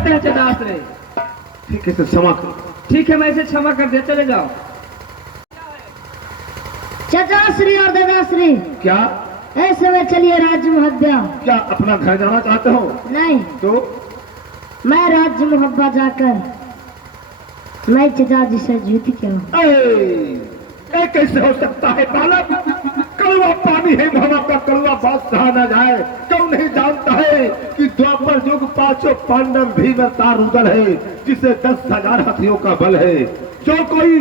चाहते हैं चटाश्री? ठीक है सर, क्षमा करो। ठीक है, मैं इसे क्षमा कर दिया, चले जाओ। चचाश्री और दादाश्री, क्या ऐसे में चलिए राज्य मुहब्बा। क्या अपना घर जाना चाहते हो? नहीं, तो मैं राज्य मुहब्बा जाकर मैं चचा जी से जीत के आऊं। ये कैसे हो सकता है बालक? कड़वा पानी है मुहम्मा का, कड़वा बात सहा न जाए। क्यों नहीं जानता है कि द्वापर युग पांचों पांडव भीम तारुदल है, जिसे 10,000 हाथियों का बल है। जो कोई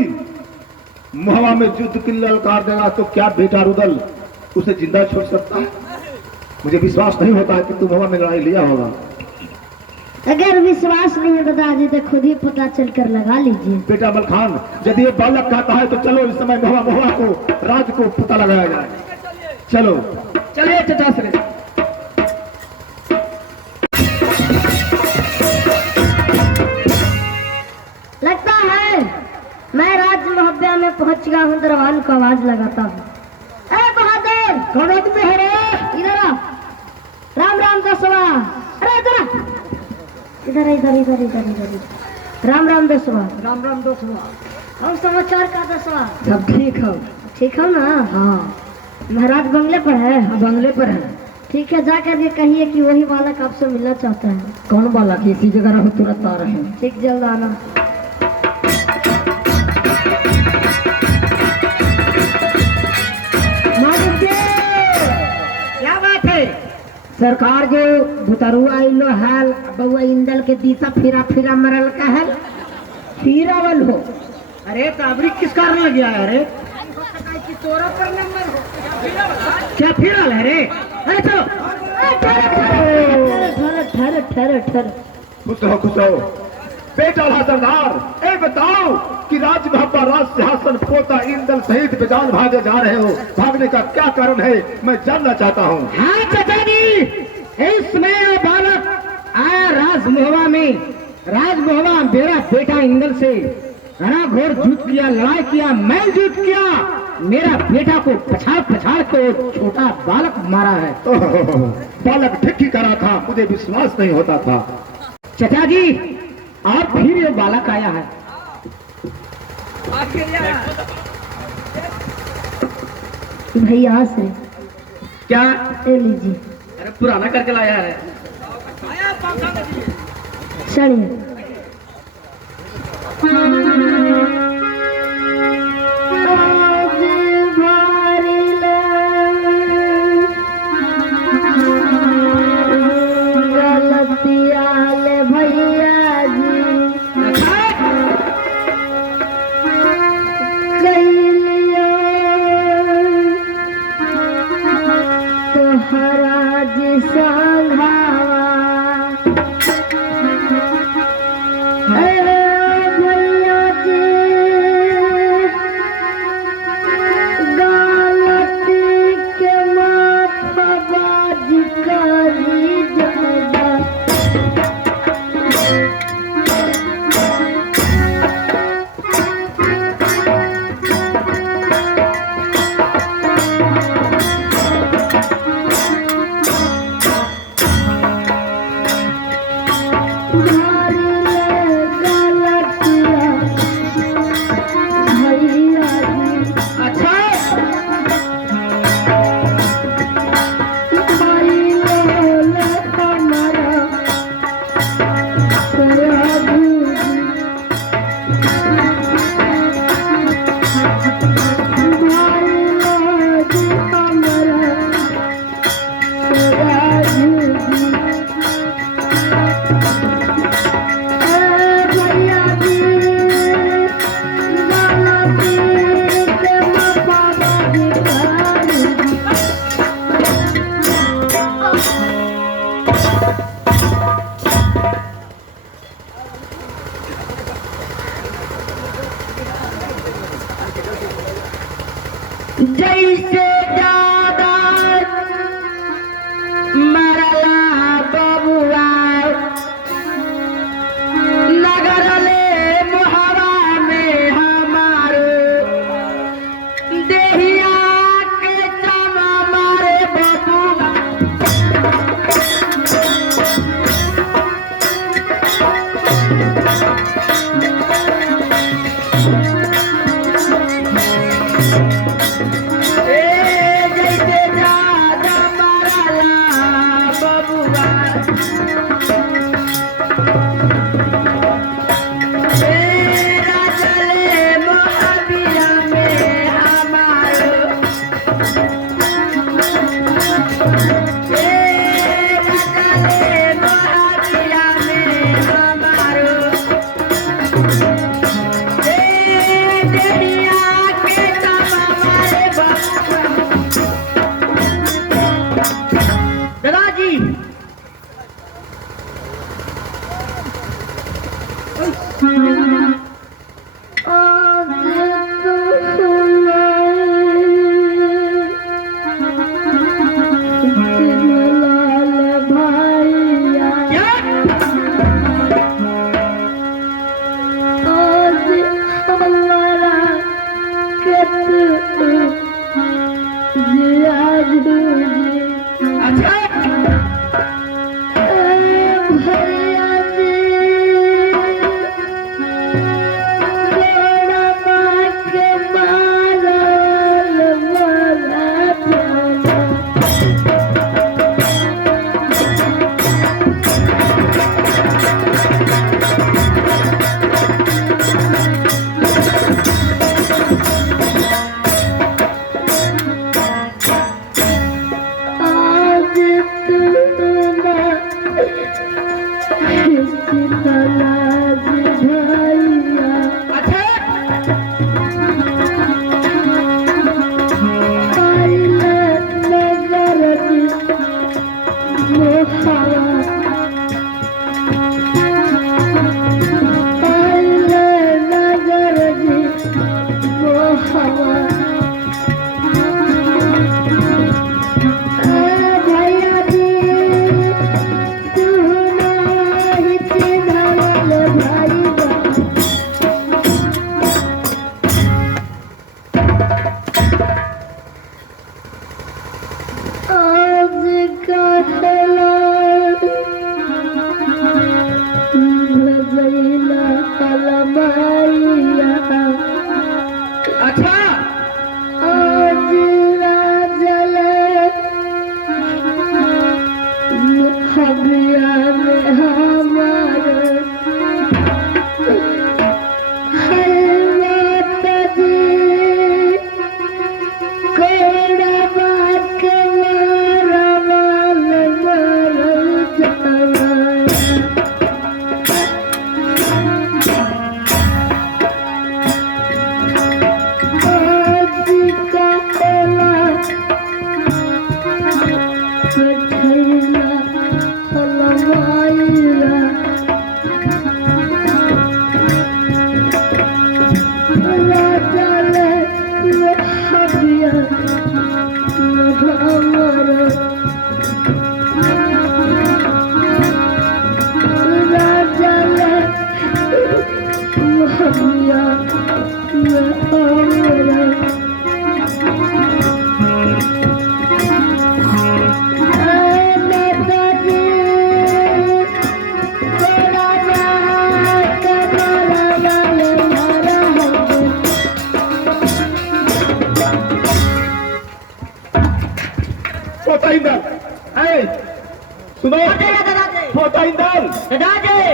मुहम्मा में युद्ध की ललकार देगा तो क्या बेटा रुदल उसे जिंदा छोड़ सकता है? मुझे विश्वास नहीं होता है कि तुम मुहम्मा में लड़ाई लिया होगा। अगर विश्वास नहीं है दादाजी तो खुद ही पता चलकर लगा लीजिए। बेटा मलखान, यदि ये बालक कहता है तो चलो इस समय मुहम्मा को राज को पता लगाया जाए। चलो चलिए चचाश्री। लगता है मैं राज्य मुहब्बा में पहुंच गया हूँ। दरवान को आवाज लगाता हूँ। अरे बहादुर, कौन आदमी है रे? इधर आ। राम राम दसवा। अरे इधर आ। इधर इधर इधर इधर इधर। राम राम दसवा। राम राम दोस्तों। और समाचार का दसवा? सब ठीक हो? ठीक हो ना? हाँ, महाराज बंगले पर है? बंगले पर है। ठीक है, जाकर ये कहिए कि वही बालक आपसे मिलना चाहता है। कौन बालक? इसी जगह रहो, तुरंत आ रहे हैं। ठीक, जल्द आना। क्या बात है? सरकार जो भुतरुआ इलो हाल बउआ इंदल के दीसा फिरा फिरा मरल का है, फिरावल हो। अरे काबरी किस कारण लग गया है? अरे तोरा पर नंबर हो क्या फिरल है रे? अरे चलो। ठहरो ठहरो ठहरो। खुश रहो खुश रहो। बेटा सरदार, ए बताओ कि राज मुहब्बा राज सिंहासन पोता इंदल सहित बेजान भागे जा रहे हो, भागने का क्या कारण है मैं जानना चाहता हूँ। हाँ चाचा जी, इसमें बालक आया राजमोहवा में। राजमोहवा मेरा बेटा इंदल से घोर युद्ध किया, लड़ाई किया, मैं युद्ध किया। मेरा बेटा को पछाड़ पछाड़ के छोटा बालक मारा है। बालक ठीक ही करा था, मुझे विश्वास नहीं होता था। चाचा जी, और फिर ये बालक आया है। भैया से क्या? ले लीजिए। अरे पुराना करके लाया है। चलिए। जैसे ज्यादा मरला बबुआ नगर ले मुहरा में हमारे देहिया के चना मारे बबुआ।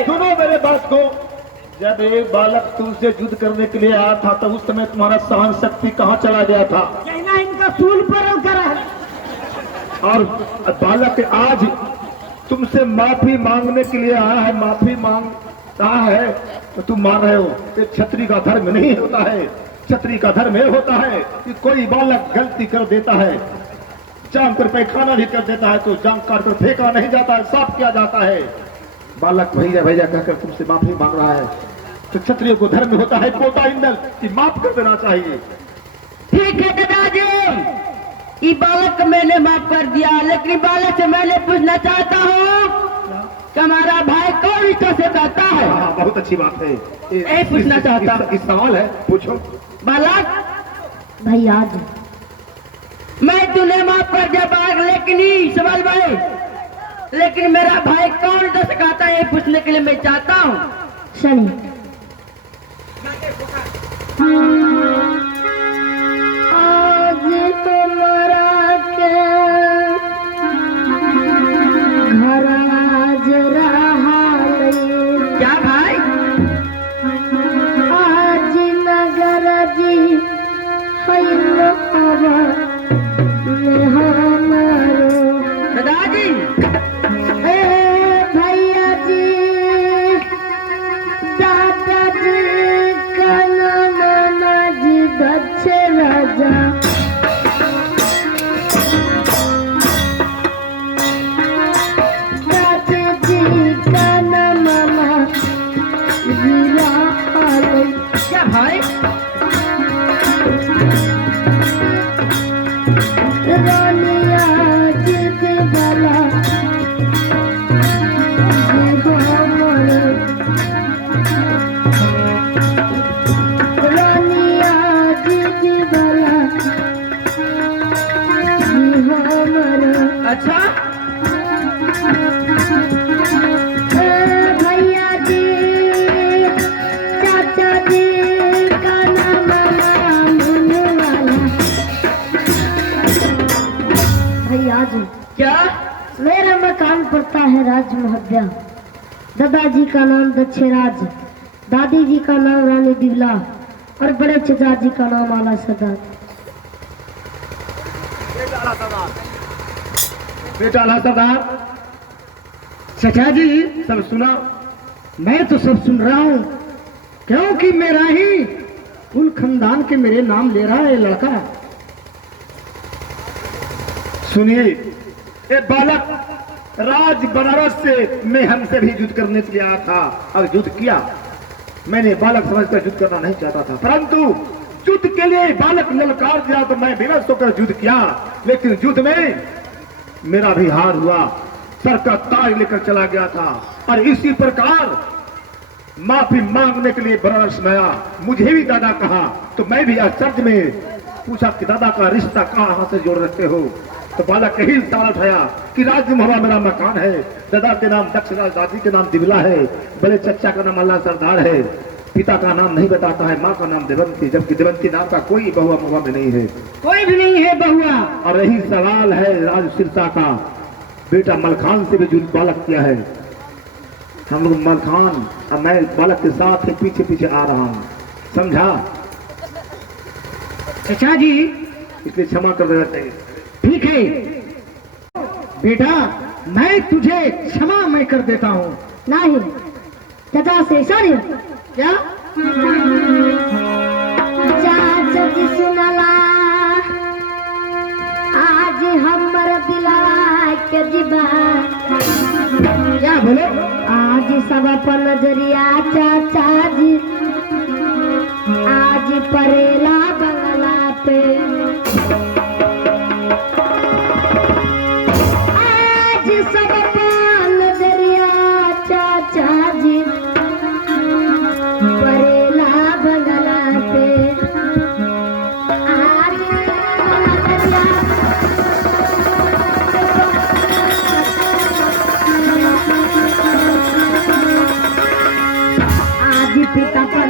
सुनो मेरे बात को। जब एक बालक तुमसे युद्ध करने के लिए आया था तो उस समय तुम्हारा सहन शक्ति कहाँ चला गया था? इनका सूल पर करा। और बालक आज तुमसे माफी मांगने के लिए आया है, माफी मांग रहा है तो तुम मान रहे हो। ये क्षत्रिय का धर्म नहीं होता है। क्षत्रिय का धर्म यह होता है कि कोई बालक गलती कर देता है, जान पर पैखाना भी कर देता है तो जान काट कर फेंका नहीं जाता है, साफ किया जाता है। बालक भैया भैया कहकर तुमसे माफी मांग रहा है तो क्षत्रिय को धर्म होता है पोता इंदल कि माफ कर देना चाहिए। ठीक है दादाजी, ये बालक को मैंने माफ कर दिया, लेकिन बालक से मैंने पूछना चाहता हूँ कि हमारा भाई कौन रिश्तों से कहता है? हाँ, बहुत अच्छी बात है। यही पूछना चाहता हूँ। इस सवाल है, पूछो। बालक भाई आज मैं तूने माफ कर दिया बालक, लेकिन सवाल भाई, लेकिन मेरा भाई कौन रिश्तों से कहता है ये पूछने के लिए मैं चाहता हूँ। शनि आज तुम्हारा के घर आज रहा क्या भाई? आज नगर जी हमारो दादाजी भैया जी दादाजी का नाना जी दादाजी का नाम दक्षराज, दादी जी का नाम रानी दिवला और बड़े चचा जी का नाम आला सरदार। बेटा आला सरदार, चचा जी सब सुना? मैं तो सब सुन रहा हूँ, क्योंकि मेरा ही कुल खानदान के मेरे नाम ले रहा है ये लड़का। सुनिए, ये बालक राज बनारस से मैं हमसे भी युद्ध करने के लिए आया था और युद्ध किया। मैंने बालक समझकर युद्ध करना नहीं चाहता था, परंतु युद्ध के लिए बालक ललकार दिया तो मैं विवश होकर युद्ध किया, लेकिन युद्ध में मेरा भी हार हुआ। सर का ताज लेकर चला गया था और इसी प्रकार माफी मांगने के लिए बनारस में आया। मुझे भी दादा कहा तो मैं भी आश्चर्य में पूछा कि दादा का रिश्ता कहां से जोड़ रखते हो? तो बालक यही सवाल उठाया कि राज्य में मेरा मकान है, दादा के नाम दक्षराज, दादी के नाम दिवला है, बड़े चचा का नाम आला सरदार है, पिता का नाम नहीं बताता है, माँ का नाम देवंती, जबकि देवंती नाम का कोई बहुआ मुआ में नहीं है, कोई भी नहीं है बहुआ। और यही सवाल है राज सिरसा का। बेटा मलखान से भी युद्ध बालक किया है। हम लोग मलखान और मैं बालक के साथ ही पीछे पीछे आ रहा हूँ, समझा? चचा जी इसलिए क्षमा कर देना चाहिए। ठीक है बेटा, मैं तुझे क्षमा मैं कर देता हूँ। नहीं चचा से सॉरी। क्या? चाचा जी सुनला आज हमर दिला के दिबा, क्या बोलो? आज सब पर नजरिया चाचा जी आज परेला बंगला पे, आज सब पर नजरिया चाचा जी परेला बंगला पे, आज आज पिता पर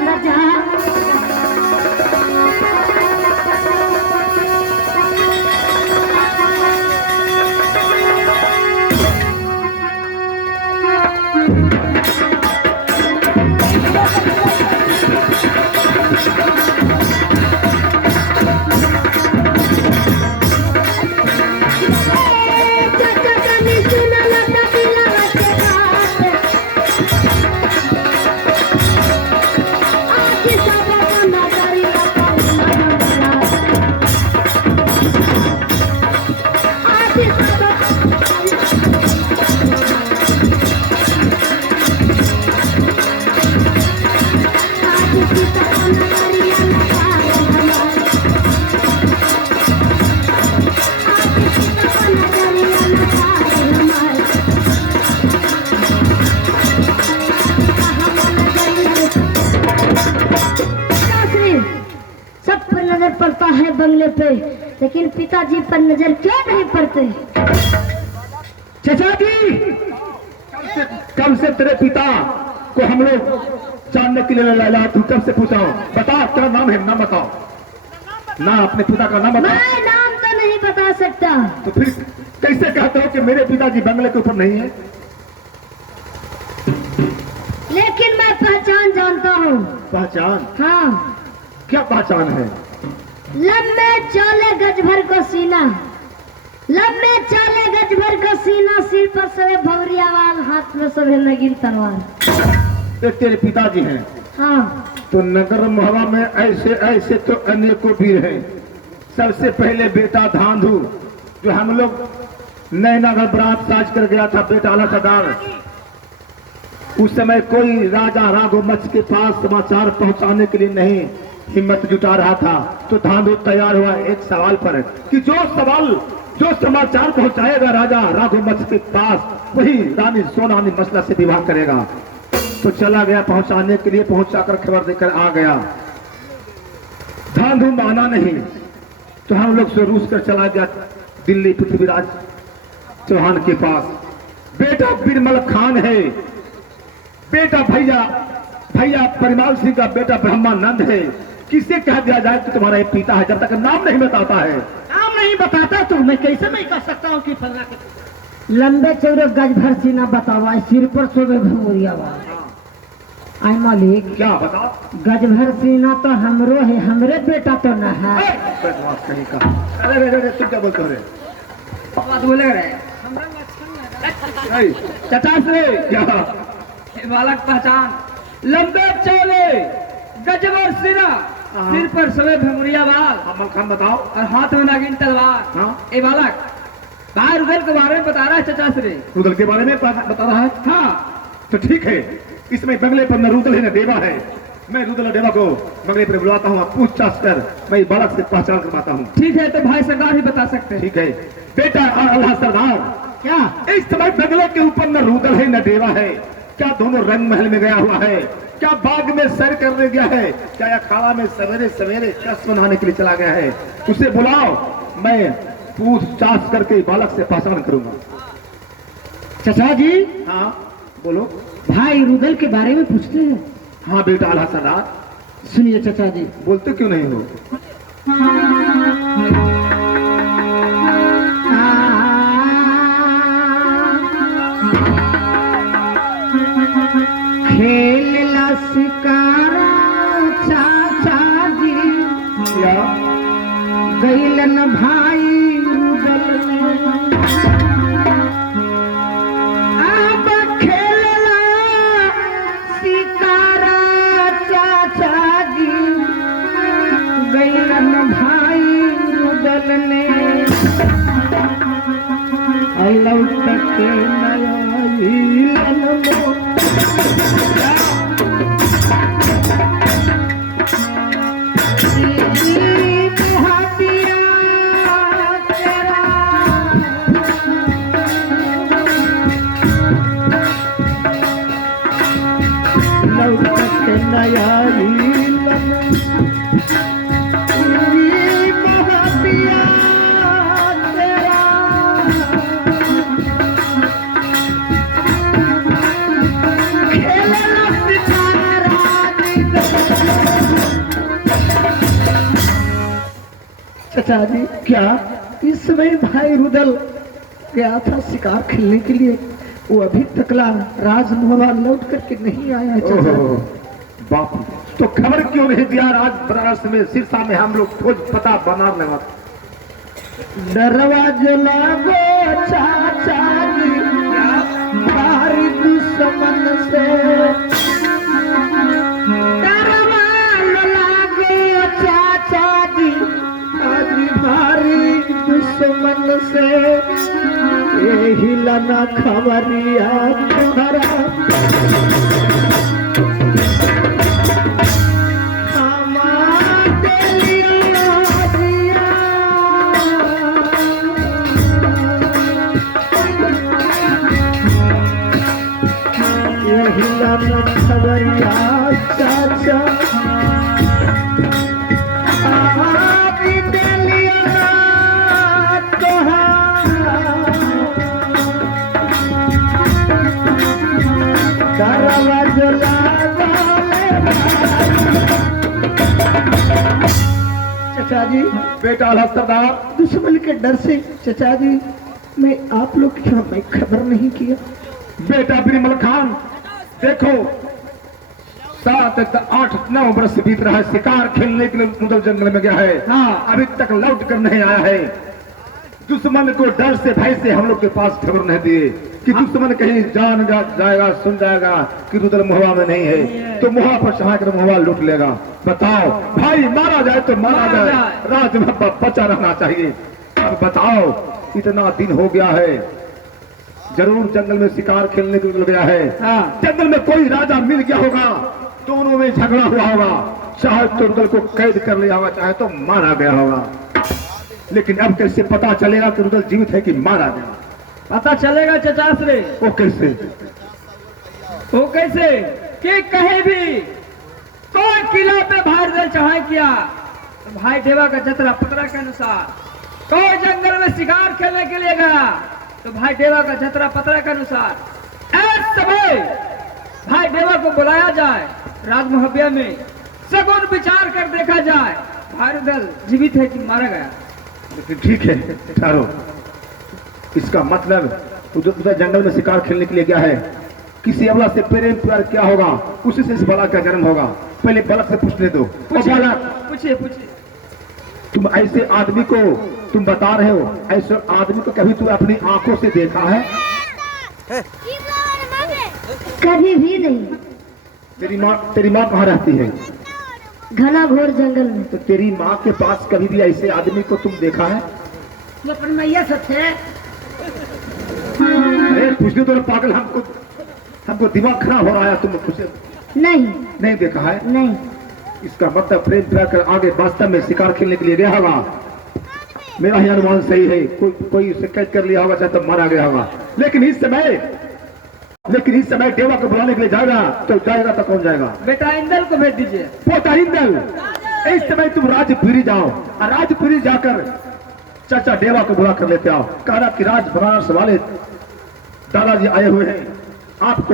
नजर पड़ता है बंगले पे, लेकिन पिताजी पर नजर क्यों नहीं पड़ते? चचा जी कब से तेरे पिता को हम लोग जानने के लिए लाया, तू कब से पूछा हो? बता क्या नाम है, नाम बताओ ना, अपने पिता का नाम बताओ। मैं नाम तो नहीं बता सकता। तो फिर कैसे कहते हो कि मेरे पिताजी बंगले के ऊपर नहीं है? लेकिन मैं पहचान जानता हूँ। पहचान? हाँ। क्या पहचान है? लंबे चौले गज भर को सीना, लंबे चौले गज भर को सीना, सिर पर सवे भवरिया वाल, हाथ में सवे नगीन तलवार। ये तेरे पिताजी हैं? हाँ। तो नगर महुआ में ऐसे ऐसे तो अनेकों वीर हैं। सबसे पहले बेटा धांधु, जो हम लोग नैनागढ़ बरात साज कर गया था, बेटा आला सरदार। उस समय कोई राजा राघोमच के पास समाचार पहुंचाने के लिए नहीं हिम्मत जुटा रहा था, तो धांधु तैयार हुआ एक सवाल पर कि जो समाचार पहुंचाएगा राजा राघोमच के पास, वही रानी सोनानी मसला से विवाह करेगा। तो चला गया पहुंचाने के लिए, पहुंचाकर खबर देकर आ गया। धांधु माना नहीं, तो हम लोग से रूस कर चला गया दिल्ली पृथ्वीराज चौहान के पास। बेटा बिरमल खान है, बेटा भैया परिमाल सिंह का बेटा ब्रह्मानंद है। किसे कह दिया जाए कि तुम्हारा एक पिता है, जब तक नाम नहीं बताता है। नाम नहीं बताता तो मैं कैसे नहीं कह सकता हूँ कि फलना के? लंबे चौड़े गज भर सीना बताओ, आई सिर पर सोवे भमोरिया वाला। आई मालिक, क्या बताओ? गज भर सीना तो हमरो है, हमरे बेटा तो न है। बदमाश कहीं का। अरे रे रे, तुम क्या बोलते हो रे? बात बोले रहे नहीं, चचास रे क्या? ये बालक पहचान, लंबे चौड़े गजबर सिरा, हाँ। सिर पर सवे भमुरिया बाल अमल खान बताओ। और हाथ में नागिन तलवार। हाँ। ये बालक बाहर उधर के बारे में बता रहा है चचास रे। रुदल के बारे में बता रहा है? हाँ तो ठीक है, इसमें बंगले पर न रुदल है न देवा है। मैं रुदल और देवा को बंगले पर बुलाता हूँ, पूछताछ कर मैं बालक से पहचान करवाता हूँ। ठीक है, तो भाई सरदार ही बता सकते हैं। ठीक है बेटा। अल्लाह सरदार, क्या इस समय बंगले के ऊपर न रुदल है न देवा है। क्या दोनों रंग महल में गया हुआ है? क्या बाग में सैर करने गया है? क्या अखाड़ा में सवेरे सवेरे कस बनाने के लिए चला गया है? उसे बुलाओ, मैं पूछताछ करके बालक से पहचान करूंगा। चचा जी, हाँ बोलो। भाई रुदल के बारे में पूछते हैं। हाँ बेटा अल्लाह सरदार, सुनिए चचा जी। बोलते क्यों नहीं हो? खेलला शिकारा चाचा जी, क्या? गैलन भाई रुदल में। अब खेलला शिकारा चाचा जी, गैलन भाई रुदल ने। लौट के नया मोर, चचा जी। क्या? इस समय भाई रुदल गया था शिकार खेलने के लिए, वो अभी तकला राजमोहवा लौट करके नहीं आया है चचा। ओहो, बाप रे। तो खबर क्यों नहीं दिया? राज बनारस में सिरसा में हम लोग खोज पता बना लगा। दरवाजे लागो चाचा जी, भारी दुश्मन से। दरवाजे लागो चाचा जी, आज भारी दुश्मन से। यही लना खबरिया तुम्हारा, खबरिया चाचा चचा जी। बेटा अल्लाह सरदार, दुश्मन के डर से चचा जी मैं आप लोग की मैं खबर नहीं किया। बेटा बिरमल खान, देखो 7-8-9 वर्ष बीत रहा है, शिकार खेलने के लिए मुदल जंगल में गया है। हाँ। अभी तक लौट कर नहीं आया है। दुश्मन को डर से भय से हम लोग के पास खबर नहीं दिए कि दुश्मन कहीं जान जाएगा, सुन जाएगा कि रुदल महुआ में नहीं है, तो महुआ पर चढ़ा कर महुआ लूट लेगा। बताओ भाई, मारा जाए तो मारा जाए, राज में बचा रहना चाहिए। अब बताओ, इतना दिन हो गया है, जरूर जंगल में शिकार खेलने के लिए गया है। हाँ। जंगल में कोई राजा मिल गया होगा, दोनों में झगड़ा हुआ होगा, चाहे तो रुदल को कैद कर लिया होगा, चाहे तो मारा गया होगा। लेकिन अब कैसे पता चलेगा कि रुदल जीवित है कि मारा गया? पता चलेगा चचास रे। वो कैसे? वो कैसे कि कहीं भी कोई किला पे भाई दल चढ़ाई किया तो भाई देवा का जतरा पतरा के अनुसार, कोई जंगल में शिकार खेलने के लिए गया तो भाई देवा का जतरा पतरा के अनुसार, ऐसे समय भाई देवा को बुलाया जाए राज मुहब्बिया में, सगुन विचार कर देखा जाए भाई दल जीवित है कि मारा गया। लेकिन ठीक है, ठहरो। इसका मतलब उधर जंगल में शिकार खेलने के लिए गया है, किसी अबला से प्रेम प्यार क्या होगा, उसी से इस बालक का जन्म होगा। पहले बालक से पूछने दो। ओ बालक, पूछिए पूछिए। तुम ऐसे आदमी को तुम बता रहे हो, ऐसे आदमी को कभी तू अपनी आंखों से देखा है? कभी भी नहीं। तेरी माँ कहाँ रहती है? घना घोर जंगल में। तो तेरी माँ के पास कभी भी ऐसे आदमी को तुम देखा है? वो अपन मैया सब थे। अरे पूछने तो पागल, हमको दिमाग खराब हो रहा है। तुम पूछे नहीं देखा है? नहीं। इसका मतलब प्रेम प्यार कर आगे वास्तव में शिकार खेलने के लिए गया होगा। मेरा ही अनुमान सही है, कोई उसे कैद कर लिया होगा, चाहे तो मारा गया होगा। लेकिन इस समय देवा को बुलाने के लिए जाएगा तो कौन जाएगा? बेटा इंदल को भेज दीजिए। पोता इंदल, इस समय तुम राजपुरी जाओ और राजपुरी जाकर चाचा देवा को बुला कर लेते आओ। कहा कि राज बनारस वाले दादाजी आए हुए हैं, आपको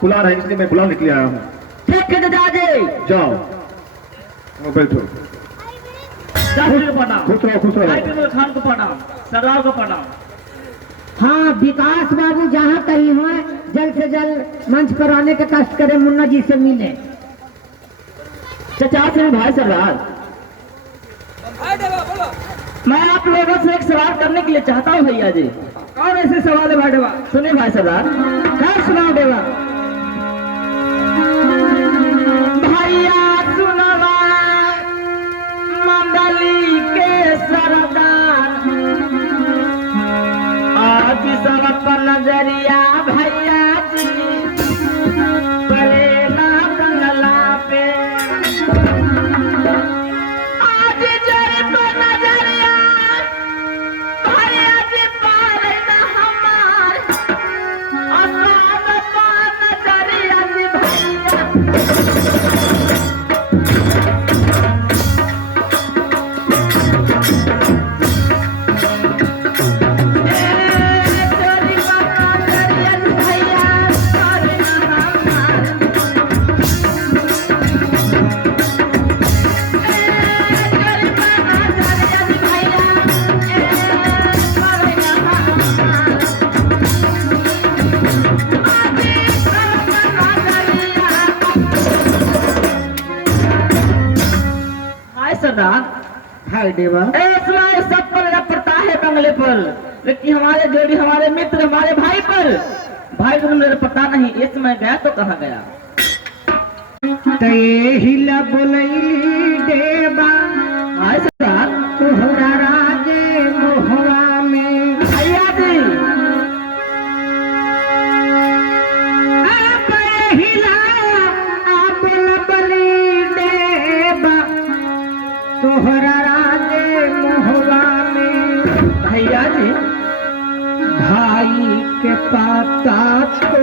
बुला रहे हैं, इसलिए मैं बुलाने के लिए आया हूँ। ठीक है दादाजी, जाओ बैठो। खुश रहो। खान को प्रणाम, सरदार को प्रणाम। हाँ, विकास बाबू जहाँ कहीं हो जल्द से जल्द मंच पर आने का कष्ट करे, मुन्ना जी से मिले। चाचा से भाई सरदार, मैं आप लोगों से एक सवाल करने के लिए चाहता हूँ भैया जी। और ऐसे सवाल है भाई देवा? सुनिए भाई सरदार, क्या सुनाओ देवा? भैया सुनवा मंडली के सरदार, आज सब पर नजरिया भैया जी परेला बंगला पे। आज जर पर नजरिया भैया जी पारेला हमार, असाद पर नजरिया जी भैया। हाय देवा। ऐसा सब पर पड़ता है बंगले पर, लेकिन हमारे जोड़ी, हमारे मित्र, हमारे भाई पर भाई को मेरा पता नहीं। इस समय गया तो कहाँ गया? हिला बोलैली देवा भाई सरदार, तोहरा राजे मोहवा में। भैया जी हिला बोलबली देवा तोहरा राजे मोहवा में। भैया जी, भाई के पाता तो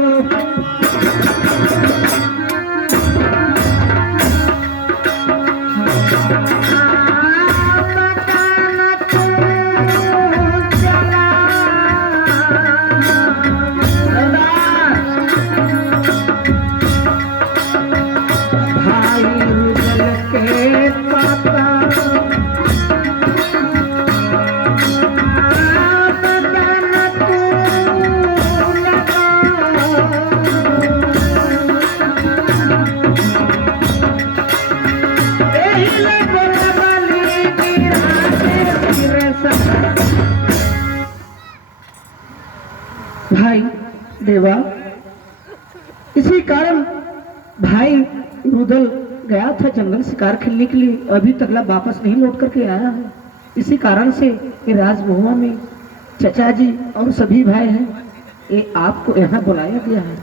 भाई देवा, इसी कारण भाई रुदल गया था जंगल शिकार खेलने के लिए, अभी तकला वापस नहीं लौट करके आया है। इसी कारण से ये राजमहुआ में चचा जी और सभी भाई हैं, ये आपको यहाँ बुलाया गया है।